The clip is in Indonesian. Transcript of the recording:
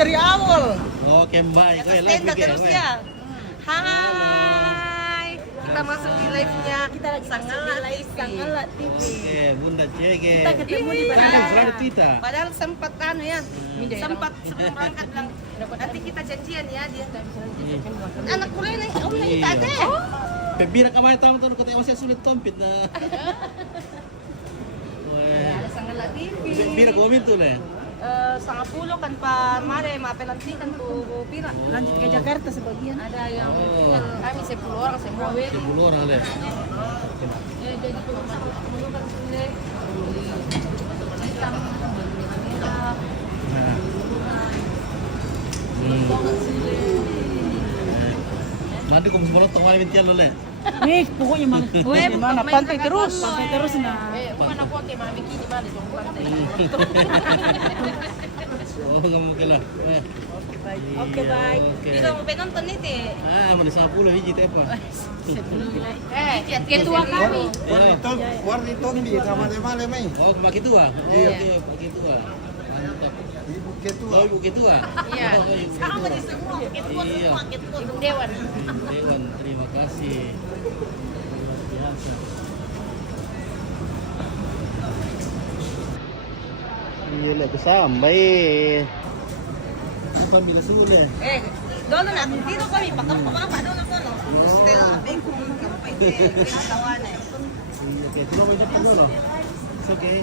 dari awal. Oke, baik. Atas tenda terus ya. Hai. Kita masuk di live-nya. Kita lagi Sangalat TV. Oke, Bunda Cege. Kita ketemu di Sudah bandara. ada Tita. Padahal sempat ya. Sempat sebelum berangkat bilang nanti kita janjian ya dia. Anak kuliah nih, kamu nih kita ada. Pembira kemarin tahu tuh kata masih sulit tompit na. Ada Sangalat TV. Pembira kau mintu le. 10 kan pa mare mapelantikan po pira. Lanjut ke Jakarta sebagian. Ada yang kami 10 orang semua. 10 orang le. Jadi kan sini. Nanti kau sekolah tak malam intian lo le. Nih, pokoknya mana pantai terus nah. Bukan aku ke mami kini mana dong pantai. Oh, nggak mau kelah. Oke, baik. Kita mau penonton nih teh. Ah, mana 10 biji teh apa? Ketua kami. Warniton di sama Male Mai. Oh, Pak Ketua. Oke, Pak Ketua. Mantap. Ibu Ketua. Oh, Ibu Ketua. Iya. Oh, Ibu Sekarang Ketua. masih semua ketua Iya. semua ketua Ibu Dewan. Dewan, terima kasih. Luar biasa. Iya lah, kesampai. Apa bila sulit? Doon na dito kami pakapakapa doon ako no. Still abeng kung kapay kinatawa na. Iya, oke. Coba aja dulu. It's okay.